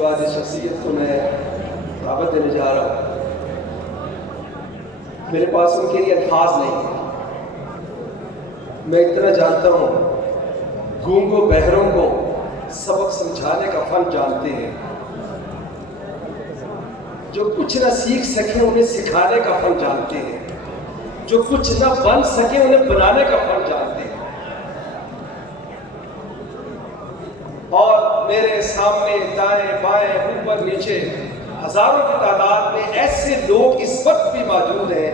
بعد شخصیت کو میں دعوت دینے جا رہا ہوں. میرے پاس ان کے لیے الفاظ نہیں ہیں. میں اتنا جانتا ہوں گونگوں بہروں کو سبق سمجھانے کا فن جانتے ہیں. جو کچھ نہ سیکھ سکیں انہیں سکھانے کا فن جانتے ہیں. جو کچھ نہ بن سکیں انہیں بنانے کا فن جانتے ہیں. اور میرے سامنے دائیں بائیں اوپر نیچے ہزاروں کی تعداد میں ایسے لوگ اس وقت بھی موجود ہیں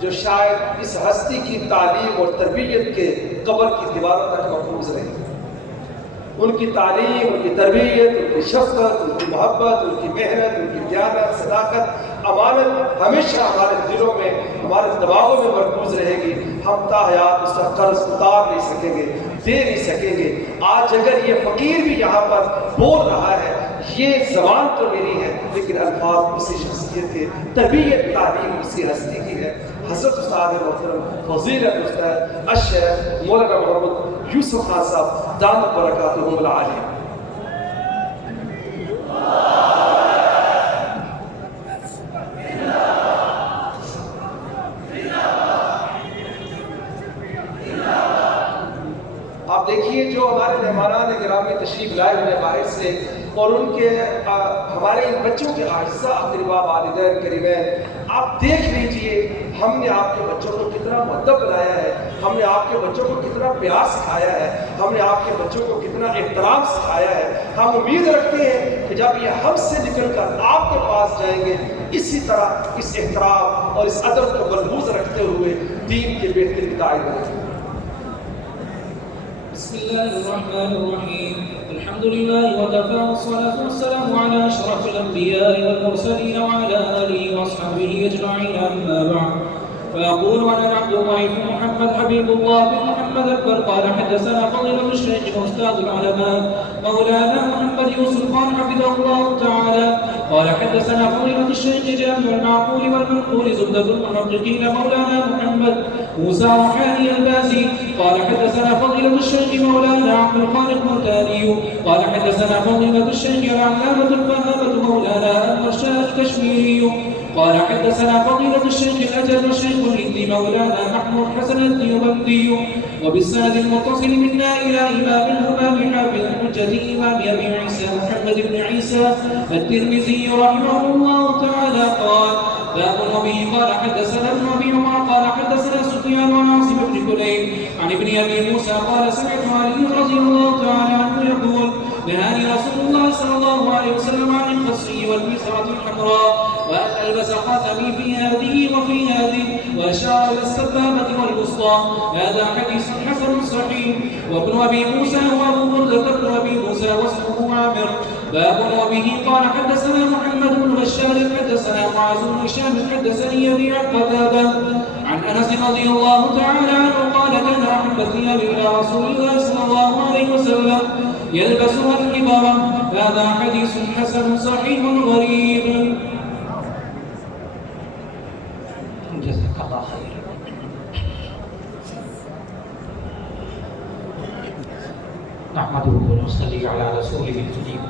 جو شاید اس ہستی کی تعلیم اور تربیت کے قبر کی دیواروں تک محفوظ رہے. ان کی تعلیم، ان کی تربیت، ان کی شفقت، ان کی محبت، ان کی محنت، ان کی دیانت، صداقت، امانت ہمیشہ ہمارے دلوں میں، ہمارے دماغوں میں مرکوز رہے گی. ہم تا حیات اس کا قرض اتار نہیں سکیں گے، دے نہیں سکیں گے. آج اگر یہ فقیر بھی یہاں پر بول رہا ہے، یہ زبان تو میری ہے لیکن الفاظ اسی شخصیت کے، تربیت تعلیم اسی ہستی کی ہے. حضرت استاد محترم فضیلت استاد الشیخ مولانا محمد یوسف خان صاحب دامت برکاتہم العالیہ. آپ دیکھیے جو ہمارے مہمانان گرامی تشریف لائے ہوئے باہر سے، اور ان کے ہمارے ان بچوں کے اعزاء اقربا والدین قریبین، آپ دیکھ لیجئے ہم نے آپ کے بچوں کو کتنا مؤدب بنایا ہے، ہم نے آپ کے بچوں کو کتنا پیار سکھایا ہے، ہم نے آپ کے بچوں کو کتنا احترام سکھایا ہے. ہم امید رکھتے ہیں کہ جب یہ ہم سے نکل کر آپ کے پاس جائیں گے اسی طرح اس احترام اور اس ادب کو ملحوظ رکھتے ہوئے دین کے بہترین داعی بنیں. بسم الله الرحمن الرحيم. الحمد لله وكفى والصلاة والسلام على أشرف الأنبياء والمرسلين وعلى آله وأصحابه أجمعين، أما بعد. فيقول عن عبد الله بن محمد حبيب الله بن محمد أكبر قال حدثنا فضيلة الشيخ وأستاذ العلماء مولانا محمد يوسف خان حفظه الله تعالى قال حدثنا فضيلة الشيخ جامع المعقول والمنقول زبدة المحققين مولانا محمد موسى وحاني البازي قال حدثنا فضيلة الشيخ مولانا عبد الخالق مرتاني قال حدثنا فضيلة الشيخ العلامة الفهامة مولانا المرشاد الكشميري قال حدثنا فضيلة الشيخ الأجل الشيخ الهندي مولانا محمود حسن الديوبندي وبالسند المتصل منا إلى إمام الهمام حافظ الحجة إمام أبي عيسى محمد بن عيسى الترمذي رحمه الله تعالى قال باب وبه قال حدثنا ابن أبي عمر قال حدثنا سفيان وعاصم بن كليب عن ابن أبي موسى قال سمعت علي رضي الله تعالى عنه يقول نهاني رسول الله صلى الله عليه وسلم عن الخصي والميسرة الحمراء وأن ألبس خاتمي في هذه وفي هذه وأشار إلى السبابة والوسطى. هذا حديث حسن صحيح. وابن أبي موسى وأبو بردة بن أبي موسى واسمه عامر. باب وبه قال حدثنا محمد بن بشار حدثنا معاذ بن هشام حدثني أبي عن قتادة عن أنس رضي الله تعالى عنه قال كان أحب الثياب إلى رسول الله صلى الله عليه وسلم يلبسها الحبرة. هذا حديث حسن صحيح غريب. جزاك الله خير. نحمده ونصلي على رسوله الكريم.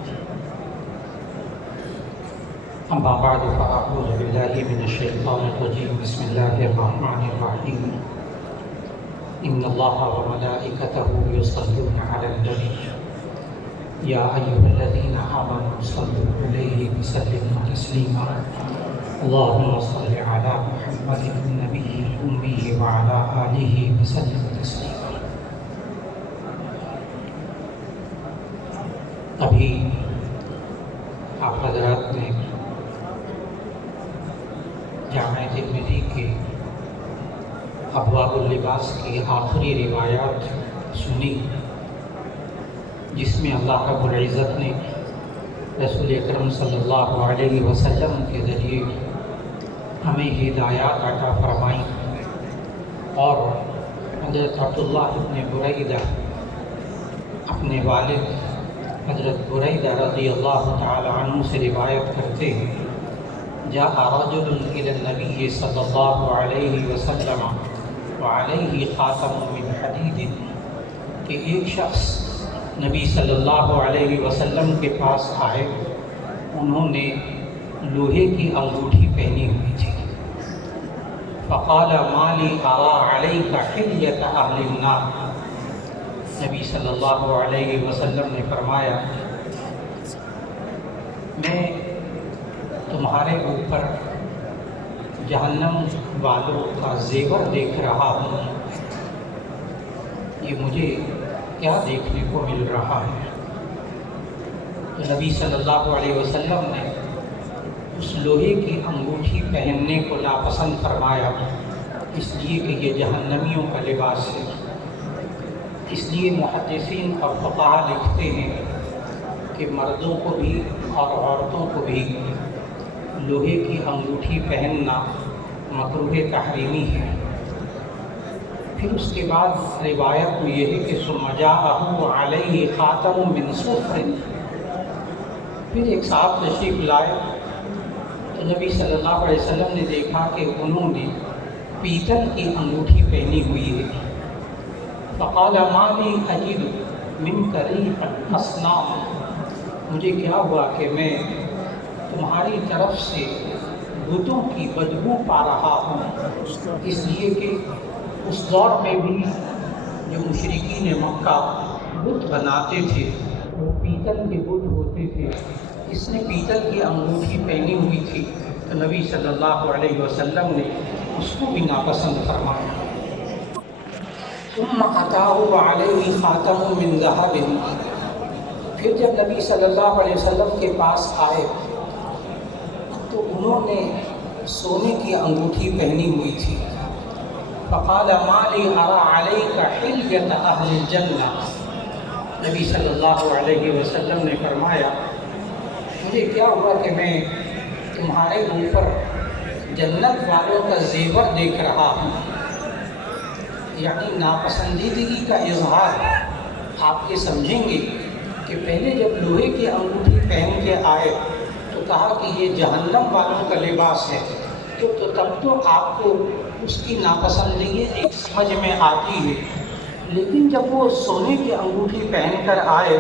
أما بعد فأعوذ بالله من الشيطان الرجيم. بسم الله الرحمن الرحيم. إن الله وملائكته يصلون على النبي يا أيها الذين آمنوا صلوا عليه وسلموا تسليما. اللهم صل على محمد النبي الأمي وعلى آله وسلم تسليما. ابھی آپ حضرات نے جامع ترمذی کے ابواب اللباس کی آخری روایات سنی، جس میں اللہ رب العزت نے رسول اکرم صلی اللہ علیہ وسلم کے ذریعے ہمیں ہدایات عطا فرمائیں، اور حضرت عبداللہ بن بریدہ اپنے والد حضرت بریدہ رضی اللہ تعالی عنہ سے روایت کرتے ہیں جاء رجل إلى النبي صلى الله عليه وسلم وعليه خاتم من حديد، کہ ایک شخص نبی صلی اللہ علیہ وسلم کے پاس آئے. انہوں نے لوہے کی انگوٹھی پہنی ہوئی تھی. فقال ما لی ارى علیک حلیۃ اہل النار. نبی صلی اللہ علیہ وسلم نے فرمایا میں تمہارے اوپر جہنم والوں کا زیور دیکھ رہا ہوں. یہ مجھے کیا دیکھنے کو مل رہا ہے؟ تو نبی صلی اللہ علیہ وسلم نے اس لوہے کی انگوٹھی پہننے کو ناپسند فرمایا، اس لیے کہ یہ جہنمیوں کا لباس ہے. اس لیے محدثین اور فقہاء لکھتے ہیں کہ مردوں کو بھی اور عورتوں کو بھی لوہے کی انگوٹھی پہننا مکروہ تحریمی ہے. پھر اس کے بعد روایت میں یہ ہے کہ ثم جاءہ علیہ خاتم من صفر. پھر ایک صاحب تشریف لائے تو نبی صلی اللہ علیہ وسلم نے دیکھا کہ انہوں نے پیتل کی انگوٹھی پہنی ہوئی ہے. فقال ما لی اجد منک ریح الاصنام. مجھے کیا ہوا کہ میں تمہاری طرف سے بتوں کی بدبو پا رہا ہوں. اس لیے کہ اس دور میں بھی جو مشرکین مکہ بت بناتے تھے وہ پیتل کے بت ہوتے تھے. اس نے پیتل کی انگوٹھی پہنی ہوئی تھی تو نبی صلی اللہ علیہ وسلم نے اس کو بھی ناپسند فرمایا. ثم اتاه علیہ خاتم من ذهب. پھر جب نبی صلی اللہ علیہ وسلم کے پاس آئے تو انہوں نے سونے کی انگوٹھی پہنی ہوئی تھی. فقال ما لی ارى علیک حلیۃ اہل الجنہ. نبی صلی اللہ علیہ وسلم نے فرمایا مجھے کیا ہوا کہ میں تمہارے اوپر جنت والوں کا زیور دیکھ رہا ہوں. یعنی ناپسندیدگی کا اظہار. آپ یہ سمجھیں گے کہ پہلے جب لوہے کی انگوٹھی پہن کے آئے تو کہا کہ یہ جہنم والوں کا لباس ہے تو تب تو آپ کو اس کی ناپسندگی ایک سمجھ میں آتی ہے. لیکن جب وہ سونے کی انگوٹھی پہن کر آئے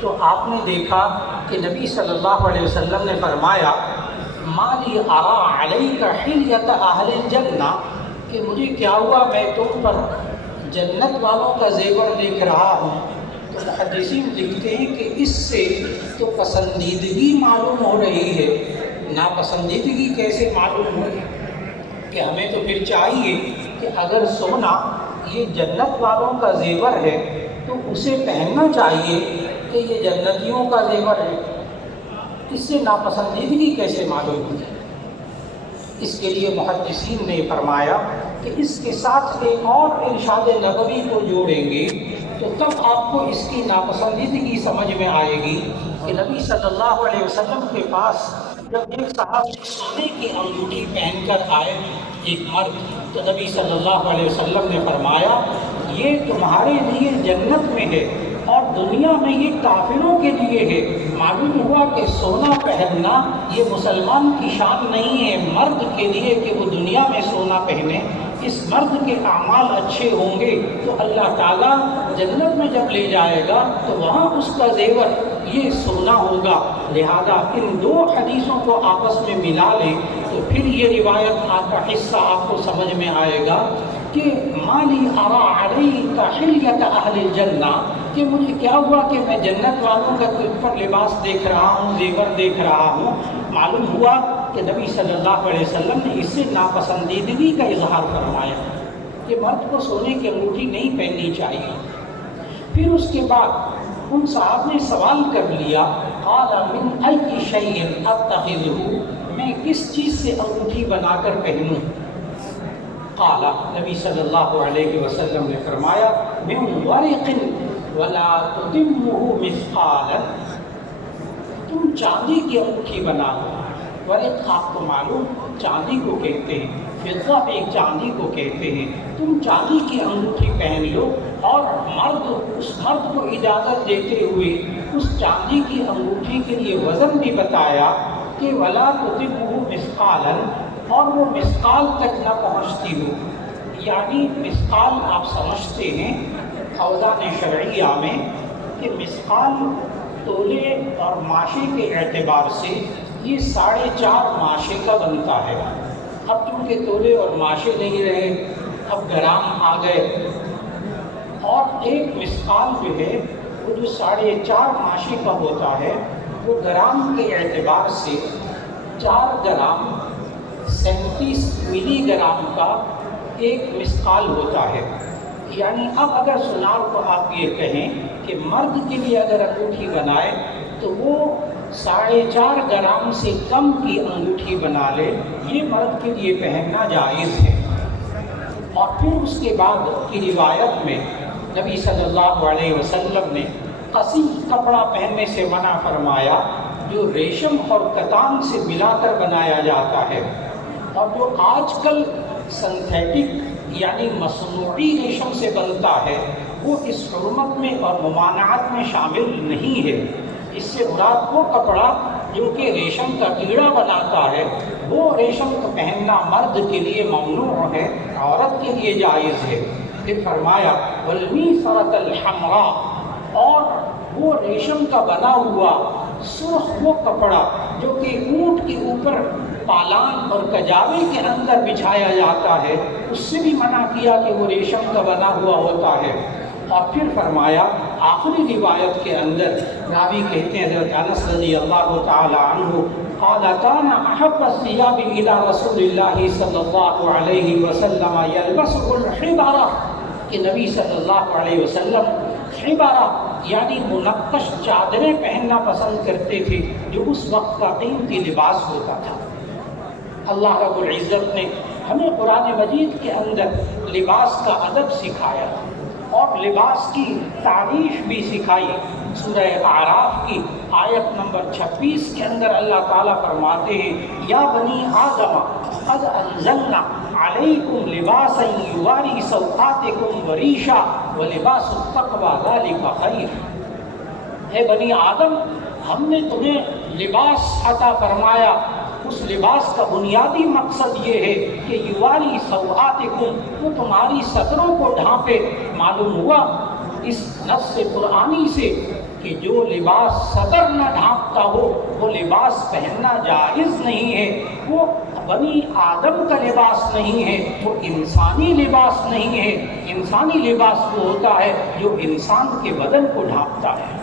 تو آپ نے دیکھا کہ نبی صلی اللہ علیہ وسلم نے فرمایا ما لی ارى علیک حلیۃ اہل الجنہ. کہ مجھے کیا ہوا میں تم پر جنت والوں کا زیور دیکھ رہا ہوں. تو محدثین لکھتے ہیں کہ اس سے تو پسندیدگی معلوم ہو رہی ہے. ناپسندیدگی کیسے معلوم ہوئی کہ ہمیں تو پھر چاہیے کہ اگر سونا یہ جنت والوں کا زیور ہے تو اسے پہننا چاہیے کہ یہ جنتیوں کا زیور ہے. اس سے ناپسندیدگی کیسے معلوم ہوئی؟ اس کے لیے محدثین نے فرمایا کہ اس کے ساتھ ایک اور ارشاد نبوی کو جوڑیں گے تو تب آپ کو اس کی ناپسندیدگی سمجھ میں آئے گی کہ نبی صلی اللہ علیہ وسلم کے پاس جب ایک صحابی سونے کی انگوٹھی پہن کر آئے ایک مرد تو نبی صلی اللہ علیہ وسلم نے فرمایا یہ تمہارے لیے جنت میں ہے اور دنیا میں یہ کافروں کے لیے ہے. معلوم ہوا کہ سونا پہننا یہ مسلمان کی شان نہیں ہے مرد کے لیے کہ وہ دنیا میں سونا پہنے. اس مرد کے اعمال اچھے ہوں گے تو اللہ تعالیٰ جنت میں جب لے جائے گا تو وہاں اس کا زیور یہ سونا ہوگا. لہذا ان دو حدیثوں کو آپس میں ملا لیں تو پھر یہ روایت کا حصہ آپ کو سمجھ میں آئے گا کہ ما لی ارى علیک حلیۃ اہل الجنہ. کہ مجھے کیا ہوا کہ میں جنت والوں کا اوپر لباس دیکھ رہا ہوں زیور دیکھ رہا ہوں. معلوم ہوا کہ نبی صلی اللہ علیہ وسلم نے اس سے ناپسندیدگی کا اظہار فرمایا کہ مرد کو سونے کی انگوٹھی نہیں پہننی چاہیے. پھر اس کے بعد ان صاحب نے سوال کر لیا قال من ای شیء اتخذہ. میں کس چیز سے انگوٹھی بنا کر پہنوں؟ قال نبی صلی اللہ علیہ وسلم نے فرمایا من ورق ولا تتمہ مثقالا. تم چاندی کی انگوٹھی بنا لو. ورق آپ کو معلوم چاندی کو کہتے ہیں، فضہ ایک چاندی کو کہتے ہیں. تم چاندی کی انگوٹھی پہن لو اور اس مرد کو اجازت دیتے ہوئے اس چاندی کی انگوٹھی کے لیے وزن بھی بتایا کہ ولا تتمہ مثقالا اور وہ مثقال تک نہ پہنچتی ہو. یعنی مثقال آپ سمجھتے ہیں اوزان شرعیہ میں کہ مثقال تولے اور ماشے کے اعتبار سے یہ 4.5 ماشے کا بنتا ہے۔ اب چونکہ تولے اور ماشے نہیں رہے، اب گرام آ گئے، اور ایک مثقال جو ہے وہ جو 4.5 ماشے کا ہوتا ہے وہ گرام کے اعتبار سے 4 گرام 37 ملی گرام کا ایک مثقال ہوتا ہے۔ یعنی اب اگر سنار کو آپ یہ کہیں کہ مرد کے لیے اگر انگوٹھی بنائے تو وہ 4.5 گرام سے کم کی انگوٹھی بنا لے، یہ مرد کے لیے پہننا جائز ہے۔ اور پھر اس کے بعد کی روایت میں نبی صلی اللہ علیہ وسلم نے قصیر کپڑا پہننے سے منع فرمایا، جو ریشم اور کتان سے ملا کر بنایا جاتا ہے، اور جو آج کل سنتھیٹک یعنی مصنوعی ریشم سے بنتا ہے وہ اس حرمت میں اور ممانعت میں شامل نہیں ہے۔ اس سے مراد وہ کپڑا جو کہ ریشم کا کیڑا بناتا ہے، وہ ریشم کو پہننا مرد کے لیے ممنوع ہے، عورت کے لیے جائز ہے۔ پھر فرمایا والمیسرۃ الحمراء، اور وہ ریشم کا بنا ہوا سرخ وہ کپڑا جو کہ اونٹ کے اوپر پالان اور کجاوے کے اندر بچھایا جاتا ہے، اس سے بھی منع کیا کہ وہ ریشم کا بنا ہوا ہوتا ہے۔ اور پھر فرمایا آخری روایت کے اندر راوی کہتے ہیں حضرت انس رضی اللہ تعالی عنہ قال كان احب الثياب الى رسول الله صلی اللہ علیہ وسلم يلبسه الحبرة، کہ نبی صلی اللہ علیہ وسلم حبرہ یعنی منقش چادریں پہننا پسند کرتے تھے، جو اس وقت کا قیمتی لباس ہوتا تھا۔ اللہ رب العزت نے ہمیں قرآن مجید کے اندر لباس کا ادب سکھایا اور لباس کی تعریف بھی سکھائی۔ سورہ اعراف کی آیت نمبر 26 کے اندر اللہ تعالیٰ فرماتے ہیں یا بنی آدم قد انزلنا علیکم لباسا یواری سوآتکم وریشا ولباس التقوی ذلک خیر۔ اے بنی آدم، ہم نے تمہیں لباس عطا فرمایا، اس لباس کا بنیادی مقصد یہ ہے کہ یواری سوآتکم، وہ تمہاری سطروں کو ڈھانپے۔ معلوم ہوا اس نص قرآنی سے کہ جو لباس سطر نہ ڈھانپتا ہو وہ لباس پہننا جائز نہیں ہے، وہ بنی آدم کا لباس نہیں ہے، وہ انسانی لباس نہیں ہے۔ انسانی لباس وہ ہوتا ہے جو انسان کے بدن کو ڈھانپتا ہے۔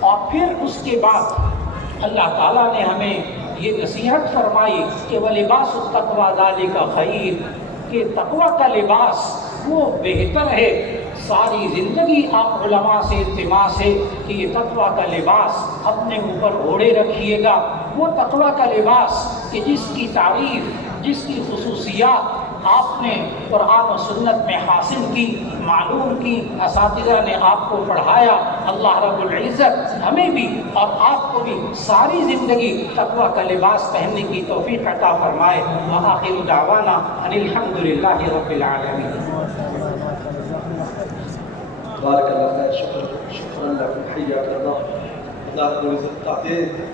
اور پھر اس کے بعد اللہ تعالیٰ نے ہمیں یہ نصیحت فرمائی کہ وَلِبَاسُ التَّقْوَىٰ ذَلِكَ خَيْرٌ، کہ تقویٰ کا لباس وہ بہتر ہے۔ ساری زندگی آپ علماء سے التماس ہے کہ یہ تقویٰ کا لباس اپنے اوپر اوڑھے رکھیے گا، وہ تقویٰ کا لباس کہ جس کی تعریف، جس کی خصوصیات آپ نے قرآن و سنت میں حاصل کی، معلوم کی، اساتذہ نے آپ کو پڑھایا۔ اللہ رب العزت ہمیں بھی اور آپ کو بھی ساری زندگی تقویٰ کا لباس پہننے کی توفیق عطا فرمائے۔ وآخر دعوانا ان الحمد للہ رب العالمین۔ بارک اللہ خیر، شکر اللہ حیاک اللہ۔ اللہ رب العزت کہتے ہیں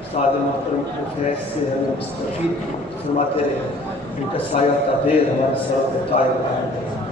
استاد محترم کو فیض سے ہمیں مستفید فرماتے رہے، ان کا سایہ تا دیر ہمارے سر پر قائم رہے۔